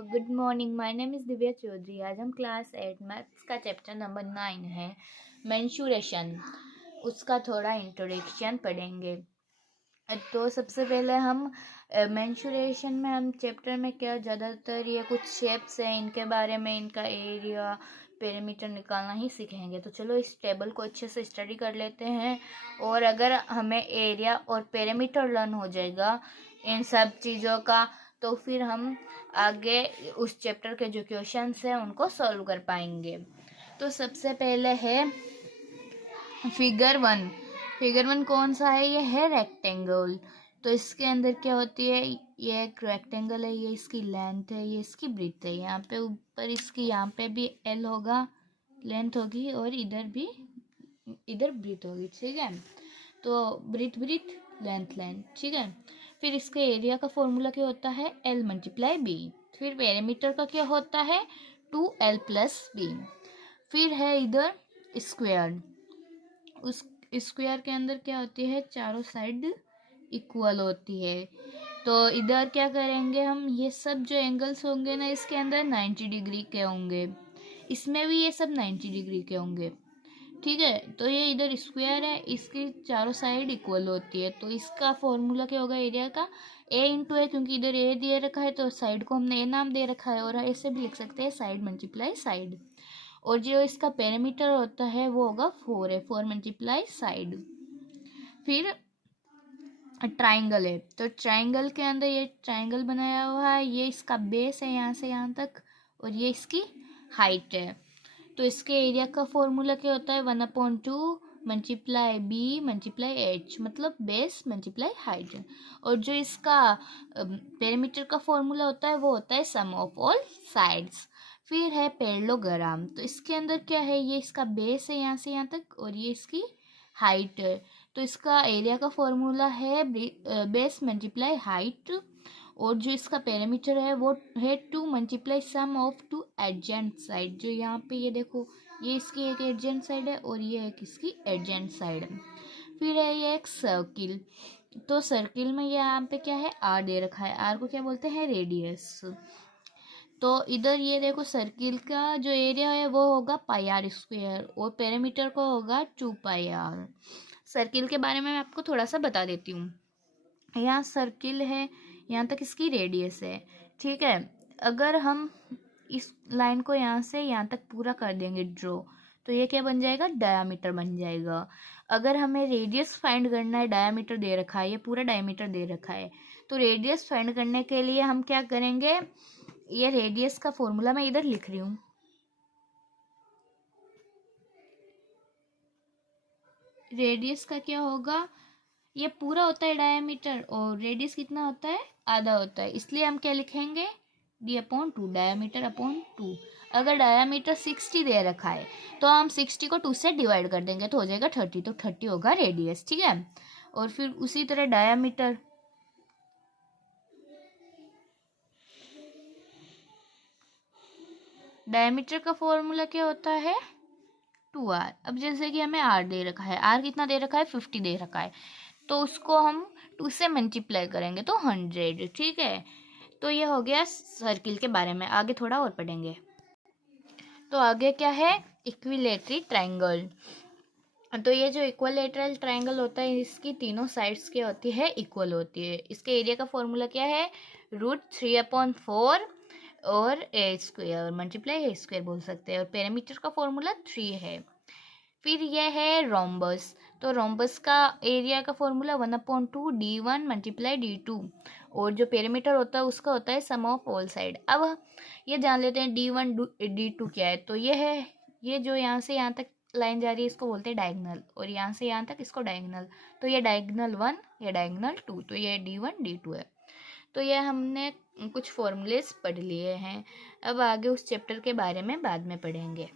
Good morning, my name is Divya Chaudhary. आज हम class 8 maths का चैप्टर नंबर 9 है मेंशुरेशन, उसका थोड़ा इंट्रोडक्शन पढ़ेंगे। तो सबसे पहले हम मेंशुरेशन में हम चैप्टर में क्या ज़्यादातर ये कुछ शेप्स हैं, इनके बारे में, इनका एरिया पेरीमीटर निकालना ही सीखेंगे। तो चलो इस टेबल को अच्छे से स्टडी कर लेते हैं। और अगर हमें एरिया और पेरीमीटर लर्न हो जाएगा इन सब चीज़ों का, तो फिर हम आगे उस चैप्टर के जो क्वेश्चंस हैं उनको सॉल्व कर पाएंगे। तो सबसे पहले है फिगर 1। फिगर 1 कौन सा है? ये है रेक्टेंगल। तो इसके अंदर क्या होती है? ये एक रेक्टेंगल है, ये इसकी लेंथ है, ये इसकी ब्रीथ है। यहाँ पे ऊपर इसकी यहाँ पे भी एल होगा, लेंथ होगी, और इधर भी इधर ब्रीथ होगी, ठीक है। तो ब्रीथ ब्रीथ लेंथ लेंथ, ठीक है। फिर इसके एरिया का फॉर्मूला क्या होता है? L multiply B. फिर पेरीमीटर का क्या होता है? 2L plus B. फिर है इधर स्क्वायर। उस स्क्वायर के अंदर क्या होती है? चारों साइड इक्वल होती है। तो इधर क्या करेंगे हम? ये सब जो एंगल्स होंगे ना, इसके अंदर 90 डिग्री के होंगे, इसमें भी ये सब 90 डिग्री के होंगे, ठीक है। तो ये इधर स्क्वायर है, इसकी चारों साइड इक्वल होती है। तो इसका फॉर्मूला क्या होगा एरिया का? ए इंटू है, क्योंकि इधर ए दे रखा है तो साइड को हमने ए नाम दे रखा है, और ऐसे भी लिख सकते हैं साइड मल्टीप्लाई साइड। और जो इसका पेरीमीटर होता है वो होगा 4 है, 4 मल्टीप्लाई साइड। फिर ट्राइंगल है, तो ट्राइंगल के अंदर ये ट्राइंगल बनाया हुआ है, ये इसका बेस है यहाँ से यहाँ तक, और ये इसकी हाइट है। तो इसके एरिया का फॉर्मूला क्या होता है? 1/2 मल्टीप्लाई बी मल्टीप्लाई एच, मतलब बेस मल्टीप्लाई हाइट। और जो इसका पेरीमीटर का फॉर्मूला होता है वो होता है सम ऑफ ऑल साइड्स। फिर है पैरेललोग्राम। तो इसके अंदर क्या है? ये इसका बेस है यहाँ से यहाँ तक, और ये इसकी हाइट है। तो इसका एरिया का फॉर्मूला है बेस मल्टीप्लाई हाइट, और जो इसका पेरीमीटर है वो है 2 मल्टीप्लाई सम ऑफ 2 एडजेंट साइड। जो यहाँ पे ये देखो, ये इसकी एक एडजेंट साइड है और ये एक इसकी एडजेंट साइड है। फिर है ये एक सर्किल। तो सर्किल में यहाँ पे क्या है? आर दे रखा है, आर को क्या बोलते हैं? रेडियस। तो इधर ये देखो, सर्किल का जो एरिया है वो होगा पाई आर स्क्वायर, और पेरीमीटर को होगा 2 पाई आर। सर्किल के बारे में मैं आपको थोड़ा सा बता देती हूँ। यहाँ सर्किल है, यहाँ तक इसकी रेडियस है, ठीक है। अगर हम इस लाइन को यहाँ से यहाँ तक पूरा कर देंगे ड्रॉ, तो ये क्या बन जाएगा? डायामीटर बन जाएगा। अगर हमें रेडियस फाइंड करना है, डायामीटर दे रखा है, ये पूरा डायामीटर दे रखा है, तो रेडियस फाइंड करने के लिए हम क्या करेंगे? ये रेडियस का फॉर्मूला मैं इधर लिख रही हूँ। रेडियस का क्या होगा? ये पूरा होता है डायमीटर, और रेडियस कितना होता है? आधा होता है, इसलिए हम क्या लिखेंगे? d/2, diameter upon 2। अगर डायमीटर 60 दे रखा है तो हम 60 को 2 से डिवाइड कर देंगे तो हो जाएगा 30, तो 30 होगा रेडियस, ठीक है। और फिर उसी तरह डायमीटर, डायमीटर का फॉर्मूला क्या होता है? 2r। अब जैसे कि हमें r दे रखा है, r कितना दे रखा है? 50 दे रखा है, तो उसको हम 2 से मल्टीप्लाई करेंगे तो 100, ठीक है। तो ये हो गया सर्किल के बारे में। आगे थोड़ा और पढ़ेंगे। तो आगे क्या है? Equilateral triangle. तो ये जो इक्विलेटरल ट्रायंगल होता है, इसकी तीनों साइड्स क्या होती है? इक्वल होती है। इसके एरिया का फॉर्मूला क्या है? √3/4 और ए स्क्वायर मल्टीप्लाई ए स्क्वायर बोल सकते हैं, और पेरीमीटर का फॉर्मूला 3 है। फिर यह है रोम्बस। तो रोम्बस का एरिया का फॉर्मूला 1/2 d1 मल्टीप्लाई d2, और जो पेरीमीटर होता है उसका होता है सम ऑफ ऑल साइड। अब ये जान लेते हैं d1 d2 क्या है। तो ये है, ये जो यहाँ से यहाँ तक लाइन जा रही है इसको बोलते हैं डायगोनल, और यहाँ से यहाँ तक इसको डायगोनल। तो ये डायगोनल 1, ये डायगोनल 2, तो ये d1 d2 है। तो ये हमने कुछ फॉर्मूलेस पढ़ लिए हैं। अब आगे उस चैप्टर के बारे में बाद में पढ़ेंगे।